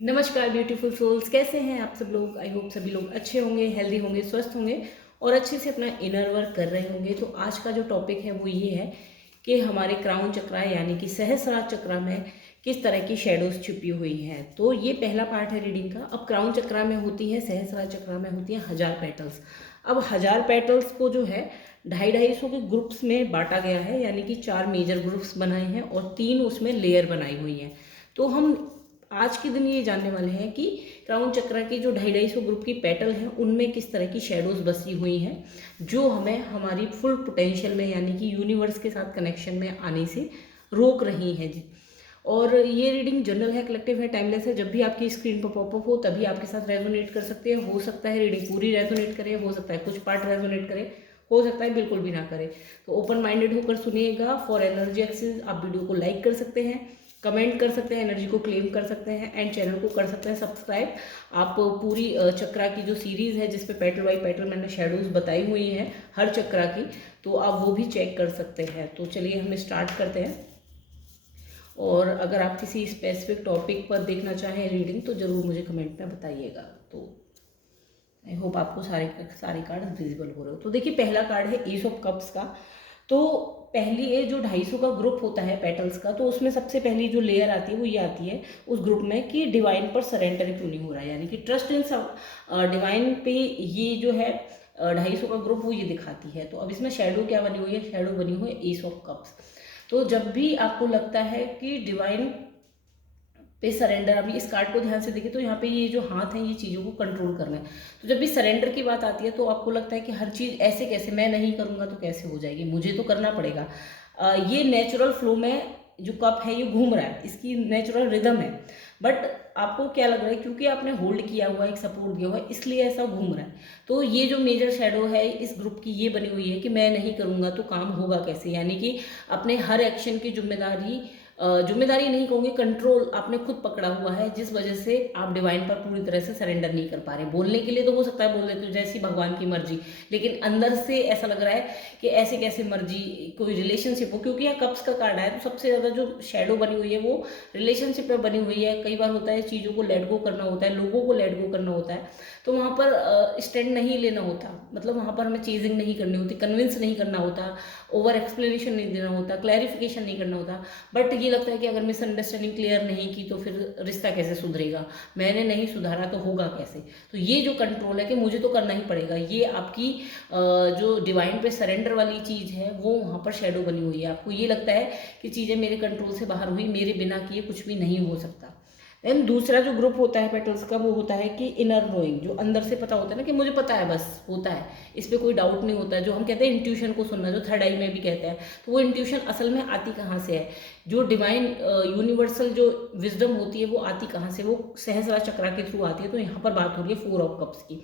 नमस्कार beautiful souls, कैसे हैं आप सब लोग। आई होप सभी लोग अच्छे होंगे, हेल्दी होंगे, स्वस्थ होंगे और अच्छे से अपना इनर वर्क कर रहे होंगे। तो आज का जो टॉपिक है वो ये है कि हमारे क्राउन चक्रा यानी कि सहस्रार चक्रा में किस तरह की शेडोज छुपी हुई हैं। तो ये पहला पार्ट है रीडिंग का। अब क्राउन चक्रा में होती है, सहस्रार चक्रा में होती है 1000 पेटल्स। अब 1000 पेटल्स को जो है 250-250 के ग्रुप्स में बांटा गया है, यानी कि 4 मेजर ग्रुप्स बनाए हैं और 3 उसमें लेयर बनाई हुई हैं। तो हम आज के दिन ये जानने वाले हैं कि क्राउन चक्रा की जो 250-250 ग्रुप की पेटल हैं उनमें किस तरह की शेडोज बसी हुई हैं जो हमें हमारी फुल पोटेंशियल में यानी कि यूनिवर्स के साथ कनेक्शन में आने से रोक रही हैं जी। और ये रीडिंग जनरल है, कलेक्टिव है, टाइमलेस है। जब भी आपकी स्क्रीन पर पॉपअप हो तभी आपके साथ रेजोनेट कर सकते हैं। हो सकता है रीडिंग पूरी रेजोनेट करे, हो सकता है कुछ पार्ट रेजोनेट करे, हो सकता है बिल्कुल भी ना करे। तो ओपन माइंडेड होकर सुनिएगा। फॉर एनर्जी एक्सेस आप वीडियो को लाइक कर सकते हैं, कमेंट कर सकते हैं, एनर्जी को क्लेम कर सकते हैं एंड चैनल को कर सकते हैं सब्सक्राइब। आप पूरी चक्रा की जो सीरीज़ है जिसपे पेटल बाई पेटल मैंने शेडोज बताई हुई हैं हर चक्रा की, तो आप वो भी चेक कर सकते हैं। तो चलिए हम स्टार्ट करते हैं। और अगर आप किसी स्पेसिफिक टॉपिक पर देखना चाहें रीडिंग तो ज़रूर मुझे कमेंट में बताइएगा। तो आई होप आपको सारे कार्ड विजिबल हो रहे हो। तो देखिए पहला कार्ड है एस ऑफ कप्स का। तो पहली ये जो 250 का ग्रुप होता है पेटल्स का, तो उसमें सबसे पहली जो लेयर आती है वो ये आती है उस ग्रुप में कि डिवाइन पर सरेंडर क्यों नहीं हो रहा है, यानी कि ट्रस्ट इन डिवाइन पे ये जो है 250 का ग्रुप वो ये दिखाती है। तो अब इसमें शेडो क्या बनी हुई है, शेडो बनी हुई है एस ऑफ कप्स। तो जब भी आपको लगता है कि डिवाइन पे सरेंडर, अभी इस कार्ड को ध्यान से देखिए तो यहाँ पे ये जो हाथ है ये चीज़ों को कंट्रोल कर रहे हैं। तो जब भी सरेंडर की बात आती है तो आपको लगता है कि हर चीज़ ऐसे कैसे, मैं नहीं करूँगा तो कैसे हो जाएगी, मुझे तो करना पड़ेगा। ये नेचुरल फ्लो में जो कप है ये घूम रहा है, इसकी नेचुरल रिदम है। बट आपको क्या लग रहा है, क्योंकि आपने होल्ड किया हुआ है, एक सपोर्ट दिया हुआ है, इसलिए ऐसा घूम रहा है। तो ये जो मेजर शेडो है इस ग्रुप की ये बनी हुई है कि मैं नहीं करूँगा तो काम होगा कैसे, यानी कि अपने हर एक्शन की जिम्मेदारी नहीं कहूँगी, कंट्रोल आपने खुद पकड़ा हुआ है, जिस वजह से आप डिवाइन पर पूरी तरह से सरेंडर नहीं कर पा रहे। बोलने के लिए तो हो सकता है बोल देते हो जैसी भगवान की मर्जी, लेकिन अंदर से ऐसा लग रहा है कि ऐसे कैसे मर्जी, कोई रिलेशनशिप हो, क्योंकि यह कप्स का कार्ड है। तो सबसे ज़्यादा जो शेडो बनी हुई है वो रिलेशनशिप पे बनी हुई है। कई बार होता है चीज़ों को लेट गो करना होता है, लोगों को लेट गो करना होता है, तो वहाँ पर स्टैंड नहीं लेना होता, मतलब वहाँ पर हमें चेजिंग नहीं करनी होती, कन्विंस नहीं करना होता, ओवर एक्सप्लेनेशन नहीं देना होता, क्लैरिफिकेशन नहीं करना होता। बट ये लगता है कि अगर मिसअंडरस्टैंडिंग क्लियर नहीं की तो फिर रिश्ता कैसे सुधरेगा, मैंने नहीं सुधारा तो होगा कैसे। तो ये जो कंट्रोल है कि मुझे तो करना ही पड़ेगा, ये आपकी जो डिवाइन पे सरेंडर वाली चीज़ है वो वहाँ पर शेडो बनी हुई है। आपको ये लगता है कि चीज़ें मेरे कंट्रोल से बाहर हुई, मेरे बिना किए कुछ भी नहीं हो सकता। देन दूसरा जो ग्रुप होता है पेटल्स का वो होता है कि इनर नोइंग, जो अंदर से पता होता है ना कि मुझे पता है, बस होता है, इस पर कोई डाउट नहीं होता है। जो हम कहते हैं इंट्यूशन को सुनना, जो थर्ड आई में भी कहते हैं, तो वो इंट्यूशन असल में आती कहाँ से है, जो डिवाइन यूनिवर्सल जो विजडम होती है वो आती कहाँ से, वो सहस्रार चक्रा के थ्रू आती है। तो यहाँ पर बात हो रही है 4 ऑफ कप्स की।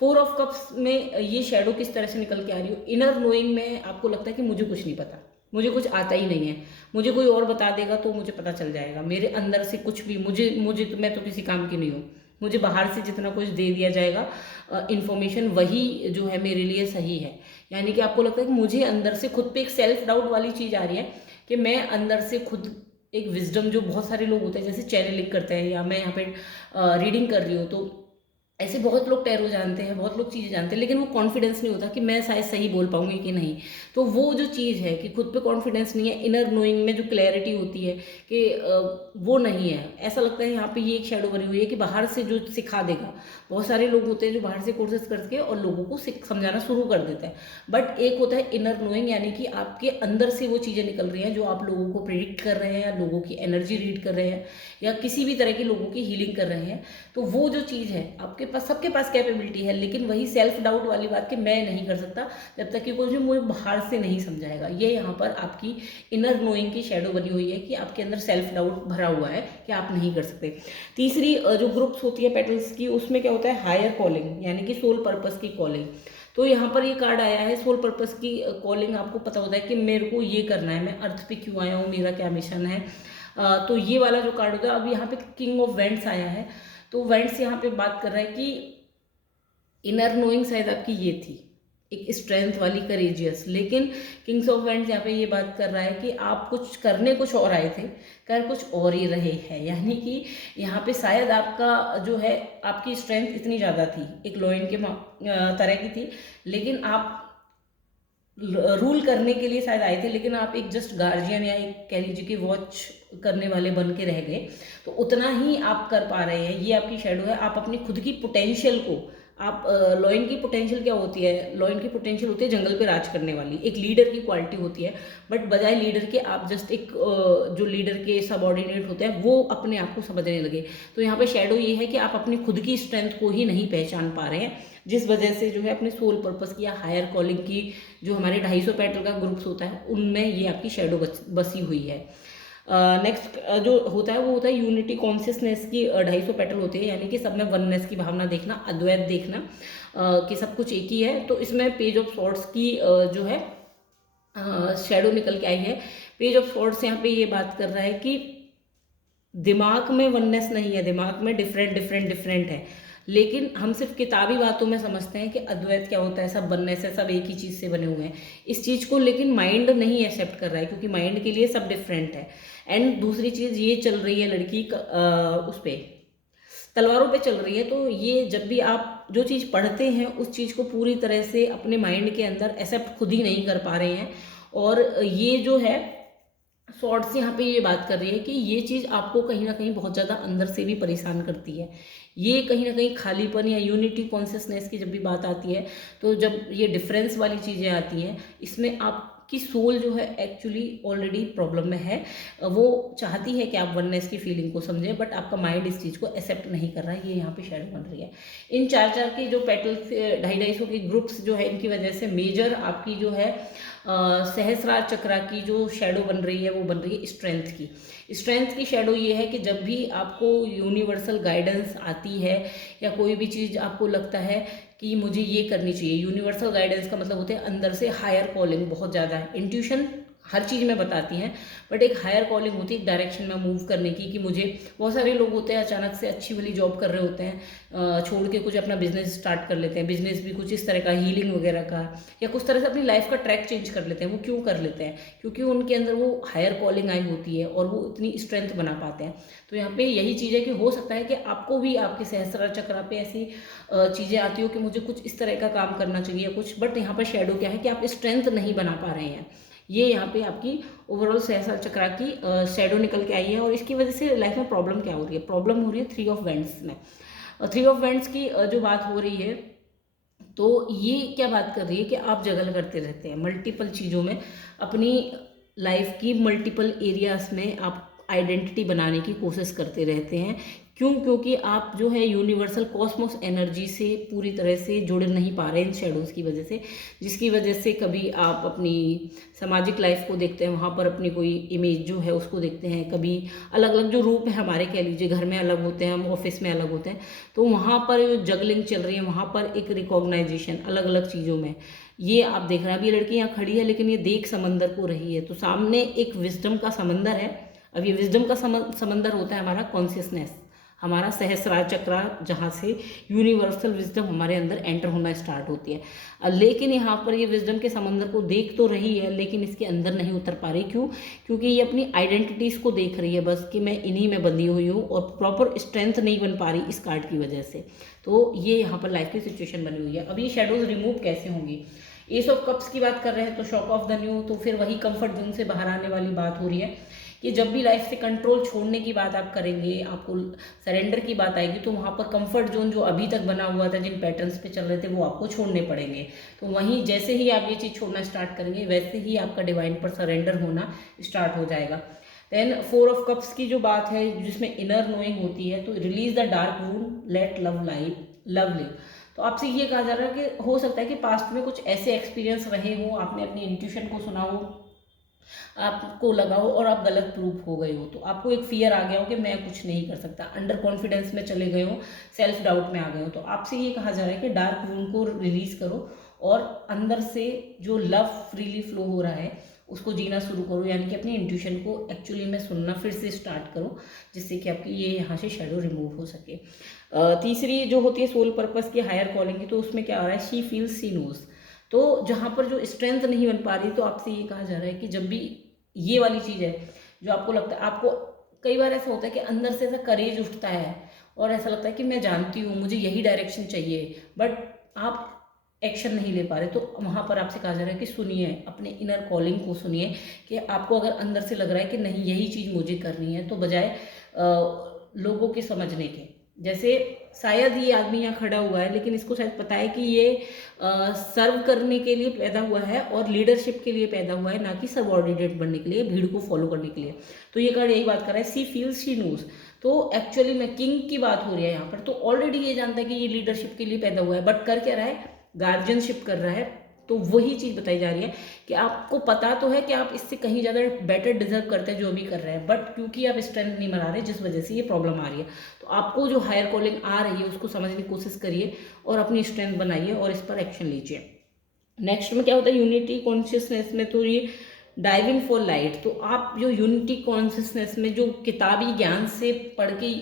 4 ऑफ कप्स में ये शेडो किस तरह से निकल के आ रही हो, इनर नोइंग में आपको लगता है कि मुझे कुछ नहीं पता, मुझे कुछ आता ही नहीं है, मुझे कोई और बता देगा तो मुझे पता चल जाएगा, मेरे अंदर से कुछ भी मुझे मुझे तो, मैं तो किसी काम की नहीं हूँ, मुझे बाहर से जितना कुछ दे दिया जाएगा इन्फॉर्मेशन वही जो है मेरे लिए सही है। यानी कि आपको लगता है कि मुझे अंदर से खुद पे एक सेल्फ डाउट वाली चीज़ आ रही है कि मैं अंदर से खुद एक विजडम, जो बहुत सारे लोग होते हैं जैसे चैनलिंग करते हैं, या मैं यहाँ पे रीडिंग कर रही हूँ तो ऐसे बहुत लोग टैरो जानते हैं, बहुत लोग चीज़ें जानते हैं, लेकिन वो कॉन्फिडेंस नहीं होता कि मैं शायद सही बोल पाऊंगी कि नहीं। तो वो जो चीज़ है कि खुद पे कॉन्फिडेंस नहीं है, इनर नोइंग में जो क्लैरिटी होती है कि वो नहीं है। ऐसा लगता है यहाँ पे ये एक शेडो बनी हुई है कि बाहर से जो सिखा देगा, बहुत सारे लोग होते हैं जो बाहर से कोर्सेज करके और लोगों को समझाना शुरू कर देते हैं। बट एक होता है इनर नोइंग, यानी कि आपके अंदर से वो चीज़ें निकल रही हैं जो आप लोगों को प्रिडिक्ट कर रहे हैं, या लोगों की एनर्जी रीड कर रहे हैं, या किसी भी तरह के लोगों की हीलिंग कर रहे हैं। तो वो जो चीज़ है आपके पास, सबके पास कैपेबिलिटी है, लेकिन वही सेल्फ डाउट वाली बात कि मैं नहीं कर सकता जब तक कि कोई मुझे बाहर से नहीं समझाएगा। ये यहाँ पर आपकी इनर नोइंग की शेडो बनी हुई है कि आपके अंदर सेल्फ डाउट भरा हुआ है कि आप नहीं कर सकते। तीसरी जो ग्रुप्स होती है पेटल्स की, उसमें क्या होता है हायर कॉलिंग, यानी कि सोल पर्पस की कॉलिंग। तो यहाँ पर ये कार्ड आया है सोल पर्पस की कॉलिंग। आपको पता होता है कि मेरे को ये करना है, मैं अर्थ पे क्यों आया हूँ, मेरा क्या मिशन है। तो ये वाला जो कार्ड होता है, अब यहाँ पे किंग ऑफ वेंट्स आया है। तो वेंट्स यहाँ पे बात कर रहा है कि इनर नोइंग शायद आपकी ये थी, एक स्ट्रेंथ वाली, करेजियस। लेकिन किंग्स ऑफ वैंड्स यहाँ पे ये बात कर रहा है कि आप कुछ करने कुछ और आए थे, कर कुछ और ही रहे हैं। यानी कि यहाँ पे शायद आपका जो है, आपकी स्ट्रेंथ इतनी ज़्यादा थी, एक लॉयन के तरह की थी, लेकिन आप रूल करने के लिए शायद आए थे, लेकिन आप एक जस्ट गार्जियन या एक कह लीजिए कि वॉच करने वाले बन के रह गए। तो उतना ही आप कर पा रहे हैं, ये आपकी शेडो है। आप अपनी खुद की पोटेंशियल को, आप लॉयन की पोटेंशियल क्या होती है, लॉयन की पोटेंशियल होती है जंगल पे राज करने वाली, एक लीडर की क्वालिटी होती है। बट बजाय लीडर के आप जस्ट एक जो लीडर के सबऑर्डिनेट होते हैं वो अपने आप को समझने लगे। तो यहाँ पे शेडो ये है कि आप अपनी खुद की स्ट्रेंथ को ही नहीं पहचान पा रहे हैं, जिस वजह से जो है अपने सोल पर्पस की या हायर कॉलिंग की, जो हमारे 250 पेटल का ग्रुप्स होता है उनमें ये आपकी शेडो बसी हुई है। नेक्स्ट जो होता है वो होता है यूनिटी कॉन्शियसनेस की 250 पेटल होते हैं, यानी कि सब में वननेस की भावना देखना, अद्वैत देखना, कि सब कुछ एक ही है। तो इसमें पेज ऑफ सॉर्ड्स की जो है शेडो निकल के आई है। पेज ऑफ सॉर्ड्स यहाँ पे ये बात कर रहा है कि दिमाग में वननेस नहीं है, दिमाग में डिफरेंट है, लेकिन हम सिर्फ किताबी बातों में समझते हैं कि अद्वैत क्या होता है, सब वननेस है, सब एक ही चीज़ से बने हुए हैं। इस चीज़ को लेकिन माइंड नहीं एक्सेप्ट कर रहा है, क्योंकि माइंड के लिए सब डिफरेंट है। एंड दूसरी चीज़ ये चल रही है लड़की उस पर तलवारों पे चल रही है। तो ये जब भी आप जो चीज़ पढ़ते हैं उस चीज़ को पूरी तरह से अपने माइंड के अंदर एक्सेप्ट खुद ही नहीं कर पा रहे हैं। और ये जो है शॉर्ट्स यहाँ पे ये बात कर रही है कि ये चीज़ आपको कहीं ना कहीं बहुत ज़्यादा अंदर से भी परेशान करती है। ये कहीं ना कहीं खालीपन या यूनिटी कॉन्शियसनेस की जब भी बात आती है, तो जब ये डिफरेंस वाली चीज़ें आती हैं, इसमें आपकी सोल जो है एक्चुअली ऑलरेडी प्रॉब्लम में है। वो चाहती है कि आप वननेस की फीलिंग को समझें, बट आपका माइंड इस चीज़ को एक्सेप्ट नहीं कर रहा है। ये यहाँ पे शेडो बन रही है। इन चार के जो पेटल्स 250 के ग्रुप्स जो है, इनकी वजह से मेजर आपकी जो है सहस्रार चक्रा की जो शेडो बन रही है वो बन रही है स्ट्रेंथ की शेडो। ये है कि जब भी आपको यूनिवर्सल गाइडेंस आती है या कोई भी चीज़ आपको लगता है कि मुझे ये करनी चाहिए, यूनिवर्सल गाइडेंस का मतलब होता है अंदर से हायर कॉलिंग बहुत ज़्यादा है। इंट्यूशन हर चीज़ में बताती हैं, बट एक हायर कॉलिंग होती है एक डायरेक्शन में मूव करने की, कि मुझे बहुत सारे लोग होते हैं अचानक से अच्छी वाली जॉब कर रहे होते हैं, छोड़ के कुछ अपना बिजनेस स्टार्ट कर लेते हैं, बिजनेस भी कुछ इस तरह का हीलिंग वगैरह का, या कुछ तरह से अपनी लाइफ का ट्रैक चेंज कर लेते हैं। वो क्यों कर लेते हैं? क्योंकि उनके अंदर वो हायर कॉलिंग आई होती है और वो इतनी स्ट्रेंथ बना पाते हैं। तो यहाँ पे यही चीज़ है कि हो सकता है कि आपको भी आपके सहस्रार चक्र पे ऐसी चीज़ें आती हो कि मुझे कुछ इस तरह का काम करना चाहिए या कुछ, बट यहाँ पर शेडो क्या है कि आप स्ट्रेंथ नहीं बना पा रहे हैं। ये यहाँ पे आपकी ओवरऑल सहस्रार चक्र की शेडो निकल के आई है। और इसकी वजह से लाइफ में प्रॉब्लम क्या हो रही है? प्रॉब्लम हो रही है 3 ऑफ वैंड्स में। 3 ऑफ वैंड्स की जो बात हो रही है, तो ये क्या बात कर रही है कि आप जगल करते रहते हैं मल्टीपल चीज़ों में, अपनी लाइफ की मल्टीपल एरियाज में आप आइडेंटिटी बनाने की कोशिश करते रहते हैं। क्यों? क्योंकि आप जो है यूनिवर्सल कॉस्मोस एनर्जी से पूरी तरह से जुड़ नहीं पा रहे इन शेडोज़ की वजह से, जिसकी वजह से कभी आप अपनी सामाजिक लाइफ को देखते हैं, वहाँ पर अपनी कोई इमेज जो है उसको देखते हैं, कभी अलग अलग जो रूप है हमारे, कह लीजिए घर में अलग होते हैं, हम ऑफिस में अलग होते हैं, तो वहाँ पर जो जगलिंग चल रही है, वहाँ पर एक रिकॉग्नाइजेशन अलग अलग चीज़ों में, ये आप देख रहे हैं। अभी लड़की यहाँ खड़ी है लेकिन ये देख समंदर को रही है, तो सामने एक विजडम का समंदर है। अब ये विजडम का समंदर होता है हमारा कॉन्शियसनेस, हमारा सहस्रार चक्र, जहाँ से यूनिवर्सल विजडम हमारे अंदर एंटर होना स्टार्ट होती है। लेकिन यहाँ पर ये विजडम के समंदर को देख तो रही है लेकिन इसके अंदर नहीं उतर पा रही। क्यों? क्योंकि ये अपनी आइडेंटिटीज़ को देख रही है बस, कि मैं इन्हीं में बंधी हुई हूँ, और प्रॉपर स्ट्रेंथ नहीं बन पा रही इस कार्ड की वजह से। तो ये यहाँ पर लाइफ की सिचुएशन बनी हुई है। अब ये शेडोज रिमूव कैसे होंगी? एस ऑफ कप्स की बात कर रहे हैं तो शॉक ऑफ द न्यू, तो फिर वही कंफर्ट जोन से बाहर आने वाली बात हो रही है कि जब भी लाइफ से कंट्रोल छोड़ने की बात आप करेंगे, आपको सरेंडर की बात आएगी, तो वहाँ पर कंफर्ट जोन जो अभी तक बना हुआ था, जिन पैटर्न्स पे चल रहे थे, वो आपको छोड़ने पड़ेंगे। तो वहीं जैसे ही आप ये चीज़ छोड़ना स्टार्ट करेंगे, वैसे ही आपका डिवाइन पर सरेंडर होना स्टार्ट हो जाएगा। देन 4 ऑफ कप्स की जो बात है, जिसमें इनर नोइंग होती है, तो release the dark wound, let love live. तो आपसे ये कहा जा रहा है कि हो सकता है कि पास्ट में कुछ ऐसे एक्सपीरियंस रहे हो, आपने अपनी इंट्यूशन को सुना हो, आपको लगा हो और आप गलत प्रूफ हो गए हो, तो आपको एक फियर आ गया हो कि मैं कुछ नहीं कर सकता, अंडर कॉन्फिडेंस में चले गए हो, सेल्फ डाउट में आ गए हो। तो आपसे ये कहा जा रहा है कि डार्क वूंड को रिलीज करो और अंदर से जो लव फ्रीली फ्लो हो रहा है उसको जीना शुरू करो, यानी कि अपनी इंट्यूशन को एक्चुअली में सुनना फिर से स्टार्ट करो, जिससे कि आपकी ये यहाँ से शेडो रिमूव हो सके। तीसरी जो होती है सोल पर्पस की, हायर कॉलिंग की, तो उसमें क्या आ रहा है? She feels she knows. तो जहाँ पर जो स्ट्रेंथ नहीं बन पा रही, तो आपसे ये कहा जा रहा है कि जब भी ये वाली चीज़ है जो आपको लगता है, आपको कई बार ऐसा होता है कि अंदर से ऐसा करेज उठता है और ऐसा लगता है कि मैं जानती हूँ, मुझे यही डायरेक्शन चाहिए, बट आप एक्शन नहीं ले पा रहे, तो वहाँ पर आपसे कहा जा रहा है कि सुनिए, अपने इनर कॉलिंग को सुनिए कि आपको अगर अंदर से लग रहा है कि नहीं यही चीज़ मुझे करनी है, तो बजाय लोगों के समझने के, जैसे शायद ये आदमी यहाँ खड़ा हुआ है लेकिन इसको शायद पता है कि ये सर्व करने के लिए पैदा हुआ है और लीडरशिप के लिए पैदा हुआ है, ना कि सबऑर्डिनेट बनने के लिए, भीड़ को फॉलो करने के लिए। तो ये कार्ड यही बात कर रहा है, सी फील्स शी नोज। तो एक्चुअली में किंग की बात हो रही है यहाँ पर, तो ऑलरेडी ये जानता है कि ये लीडरशिप के लिए पैदा हुआ है, बट कर क्या रहा है, गार्जियनशिप कर रहा है। तो वही चीज़ बताई जा रही है कि आपको पता तो है कि आप इससे कहीं ज़्यादा बेटर डिजर्व करते हैं जो भी कर रहे हैं, बट क्योंकि आप स्ट्रेंथ नहीं बना रहे जिस वजह से ये प्रॉब्लम आ रही है, तो आपको जो हायर कॉलिंग आ रही है उसको समझने की कोशिश करिए और अपनी स्ट्रेंथ बनाइए और इस पर एक्शन लीजिए। नेक्स्ट में क्या होता है, यूनिटी कॉन्शियसनेस में, तो ये डाइविंग फॉर लाइट। तो आप जो यूनिटी कॉन्शियसनेस में जो किताबी ज्ञान से पढ़ के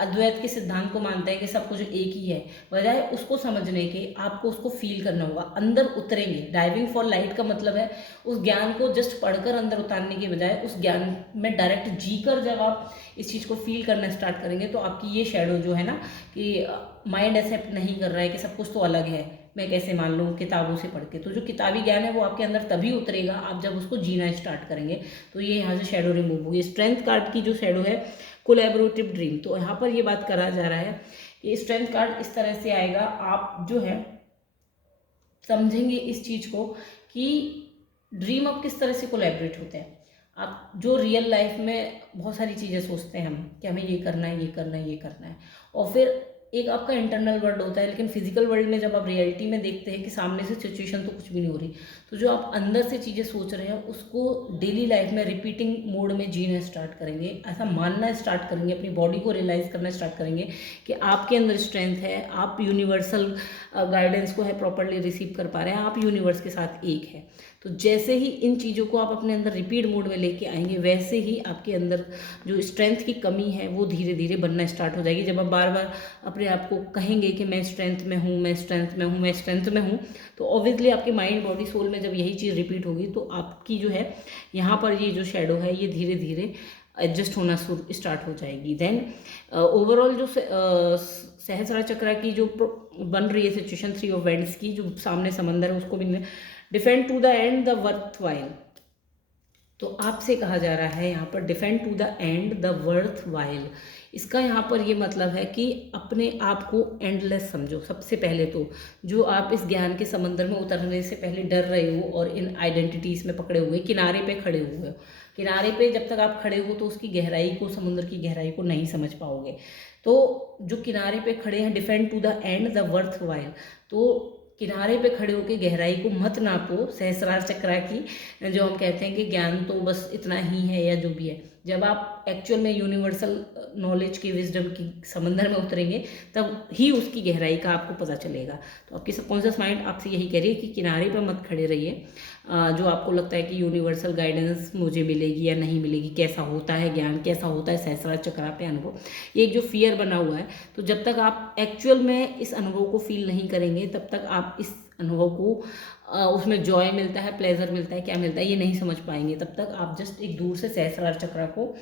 अद्वैत के सिद्धांत को मानते हैं कि सब कुछ एक ही है, बजाय उसको समझने के आपको उसको फील करना होगा, अंदर उतरेंगे। डाइविंग फॉर लाइट का मतलब है उस ज्ञान को जस्ट पढ़कर अंदर उतारने के बजाय उस ज्ञान में डायरेक्ट जीकर जब आप इस चीज़ को फील करना स्टार्ट करेंगे, तो आपकी ये शैडो जो है ना कि माइंड एक्सेप्ट नहीं कर रहा है कि सब कुछ तो अलग है, मैं कैसे मान लूँ किताबों से पढ़ के, तो जो किताबी ज्ञान है वो आपके अंदर तभी उतरेगा आप जब उसको जीना स्टार्ट करेंगे। तो ये यहाँ से शैडो रिमूव होगी। स्ट्रेंथ कार्ड की जो शैडो है, कोलैबोरेटिव ड्रीम, तो यहाँ पर ये बात करा जा रहा है कि स्ट्रेंथ कार्ड इस तरह से आएगा, आप जो है समझेंगे इस चीज़ को कि ड्रीम अब किस तरह से कोलैबोरेट होते हैं। आप जो रियल लाइफ में बहुत सारी चीज़ें सोचते हैं हम कि हमें ये करना है, ये करना है, ये करना है, और फिर एक आपका इंटरनल वर्ल्ड होता है, लेकिन फिजिकल वर्ल्ड में जब आप रियलिटी में देखते हैं कि सामने से सिचुएशन तो कुछ भी नहीं हो रही, तो जो आप अंदर से चीज़ें सोच रहे हैं उसको डेली लाइफ में रिपीटिंग मोड में जीना स्टार्ट करेंगे, ऐसा मानना स्टार्ट करेंगे, अपनी बॉडी को रियलाइज़ करना स्टार्ट करेंगे कि आपके अंदर स्ट्रेंथ है, आप यूनिवर्सल गाइडेंस को है प्रॉपरली रिसीव कर पा रहे हैं, आप यूनिवर्स के साथ एक है। तो जैसे ही इन चीज़ों को आप अपने अंदर रिपीट मोड में लेके आएंगे, वैसे ही आपके अंदर जो स्ट्रेंथ की कमी है वो धीरे धीरे बनना स्टार्ट हो जाएगी। जब आप बार बार अपने आप को कहेंगे कि मैं स्ट्रेंथ में हूँ, मैं स्ट्रेंथ में हूँ, मैं स्ट्रेंथ में हूँ, तो ऑब्वियसली आपके माइंड बॉडी सोल में जब यही चीज़ रिपीट होगी, तो आपकी जो है यहाँ पर ये जो शैडो है ये धीरे धीरे एडजस्ट होना स्टार्ट हो जाएगी। देन ओवरऑल जो सहस्रार चक्र की जो बन रही है सिचुएशन, 3 ऑफ वैंड्स की, जो सामने समंदर है उसको भी defend to the end the worth while, तो आपसे कहा जा रहा है यहाँ पर defend to the end the worth while. इसका यहाँ पर ये मतलब है कि अपने आप को एंडलेस समझो। सबसे पहले तो जो आप इस ज्ञान के समंदर में उतरने से पहले डर रहे हो और इन आइडेंटिटीज़ में पकड़े हुए किनारे पे खड़े हुए हो, किनारे पे जब तक आप खड़े हो तो उसकी गहराई को, समुद्र की गहराई को नहीं समझ पाओगे। तो जो किनारे पे खड़े हैं, defend to the end the worth while, तो किनारे पे खड़े होकर गहराई को मत नापो। सहस्रार चक्र की जो हम कहते हैं कि ज्ञान तो बस इतना ही है या जो भी है, जब आप एक्चुअल में यूनिवर्सल नॉलेज की, विजडम की समंदर में उतरेंगे तब ही उसकी गहराई का आपको पता चलेगा। तो आपकी सबकॉन्शियस माइंड आपसे यही कह रही है कि किनारे पर मत खड़े रहिए। जो आपको लगता है कि यूनिवर्सल गाइडेंस मुझे मिलेगी या नहीं मिलेगी, कैसा होता है ज्ञान, कैसा होता है सहस्रार चक्र पे अनुभव, ये एक जो फियर बना हुआ है, तो जब तक आप एक्चुअल में इस अनुभव को फील नहीं करेंगे तब तक आप इस अनुभव को उसमें जॉय मिलता है, प्लेजर मिलता है, क्या मिलता है ये नहीं समझ पाएंगे। तब तक आप जस्ट एक दूर से सहस्रार चक्र को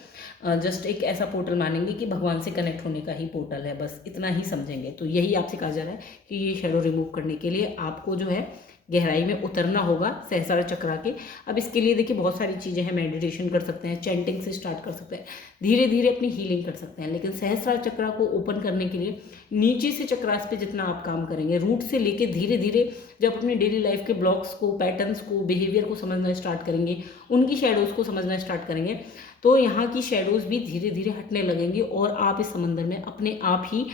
जस्ट एक ऐसा पोर्टल मानेंगे कि भगवान से कनेक्ट होने का ही पोर्टल है, बस इतना ही समझेंगे। तो यही आपसे कहा जा रहा है कि ये शैडो रिमूव करने के लिए आपको जो है गहराई में उतरना होगा सहस्रार चक्र के। अब इसके लिए देखिए बहुत सारी चीज़ें हैं, मेडिटेशन कर सकते हैं, चैंटिंग से स्टार्ट कर सकते हैं, धीरे धीरे अपनी हीलिंग कर सकते हैं, लेकिन सहस्रार चक्र को ओपन करने के लिए नीचे से चक्रास पे जितना आप काम करेंगे, रूट से लेके धीरे धीरे जब अपनी डेली लाइफ के ब्लॉक्स को, पैटर्न्स को, बिहेवियर को समझना स्टार्ट करेंगे, उनकी शेडोज़ को समझना स्टार्ट करेंगे, तो यहाँ की शेडोज़ भी धीरे धीरे हटने लगेंगी और आप इस समंदर में अपने आप ही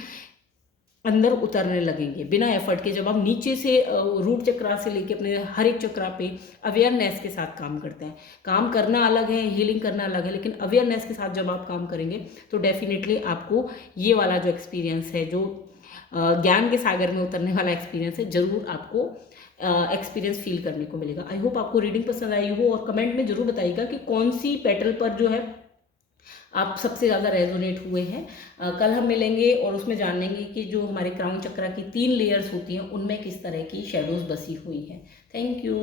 अंदर उतरने लगेंगे बिना एफर्ट के। जब आप नीचे से रूट चक्र से लेके अपने हर एक चक्र पे अवेयरनेस के साथ काम करते हैं, काम करना अलग है, हीलिंग करना अलग है, लेकिन अवेयरनेस के साथ जब आप काम करेंगे तो डेफिनेटली आपको ये वाला जो एक्सपीरियंस है, जो ज्ञान के सागर में उतरने वाला एक्सपीरियंस है, ज़रूर आपको एक्सपीरियंस फील करने को मिलेगा। आई होप आपको रीडिंग पसंद आई हो और कमेंट में ज़रूर बताइएगा कि कौन सी पेटल पर जो है आप सबसे ज़्यादा रेजोनेट हुए हैं। कल हम मिलेंगे और उसमें जानेंगे कि जो हमारे क्राउन चक्रा की 3 लेयर्स होती हैं उनमें किस तरह की शेडोज़ बसी हुई हैं। Thank you.